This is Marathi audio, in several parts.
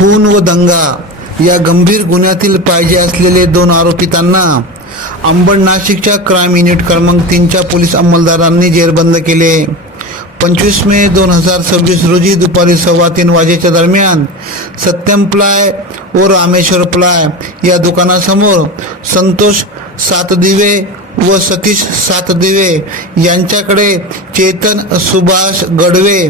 खून व दंगा या गंभीर गुन्ह्यातील पाहिजे असलेले 2 आरोपितांना अंबड नाशिकच्या क्राईम युनिट क्रमांक 3च्या पोलीस अंमलदारांनी जेरबंद केले। 25 मे 2026 रोजी दुपारी 2:15 वाजेच्या दरम्यान सत्यम प्लाय व रामेश्वर प्लाय या दुकानासमोर संतोष सातदिवे व सतीश सातदिवे यांच्याकडे चेतन सुभाष गडवे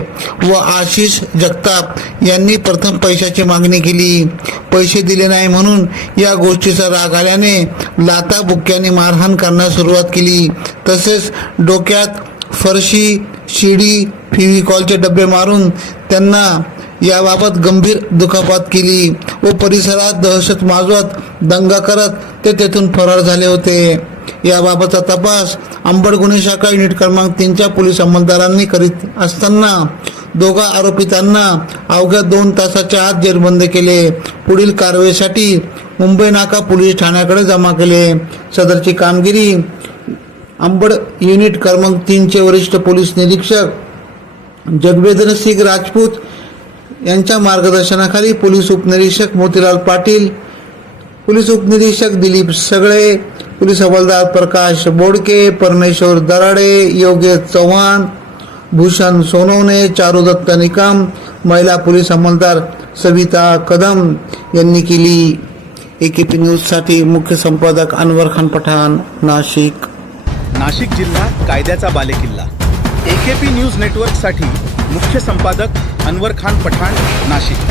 व आशिष जगताप यांनी प्रथम पैशाची मागणी केली। पैसे दिले नाही म्हणून या गोष्टीचा राग आल्याने लाथा बुक्क्याने मारहाण करण्यास सुरुवात केली। तसेच डोक्यात फरशी, शिडी, फेविकॉलचे डबे मारून त्यांना याबाबत गंभीर दुखापत केली व परिसरात दहशत माजवत दंगा करत ते तेथून फरार झाले होते। याबाबतचा तपास अंबड गुन्हे शाखा युनिट क्रमांक 3च्या पोलीस अंमलदारांनी करीत असताना दोघा आरोपितांना अवघ्या 2 तासाच्या आत जेरबंद केले। पुढील कारवाईसाठी मुंबई नाका पोलीस ठाण्याकडे जमा केले। सदरची कामगिरी अंबड युनिट क्रमांक 3चे वरिष्ठ पोलीस निरीक्षक जगवेंद्र सिंग राजपूत यांच्या मार्गदर्शनाखाली पोलीस उपनिरीक्षक मोतीलाल पाटील, पोलीस उपनिरीक्षक दिलीप सगळे, पोलीस हवालदार प्रकाश बोडके, परमेश्वर दराडे, योगेश चव्हाण, भूषण सोनवणे, चारुदत्त निकम, महिला पोलीस अंमलदार सविता कदम यांनी केली। AKP न्यूजसाठी मुख्य संपादक अनवर खान पठाण, नाशिक। नाशिक जिल्हा कायद्याचा बालेकिल्ला। AKP न्यूज नेटवर्कसाठी मुख्य संपादक अनवर खान पठाण, नाशिक।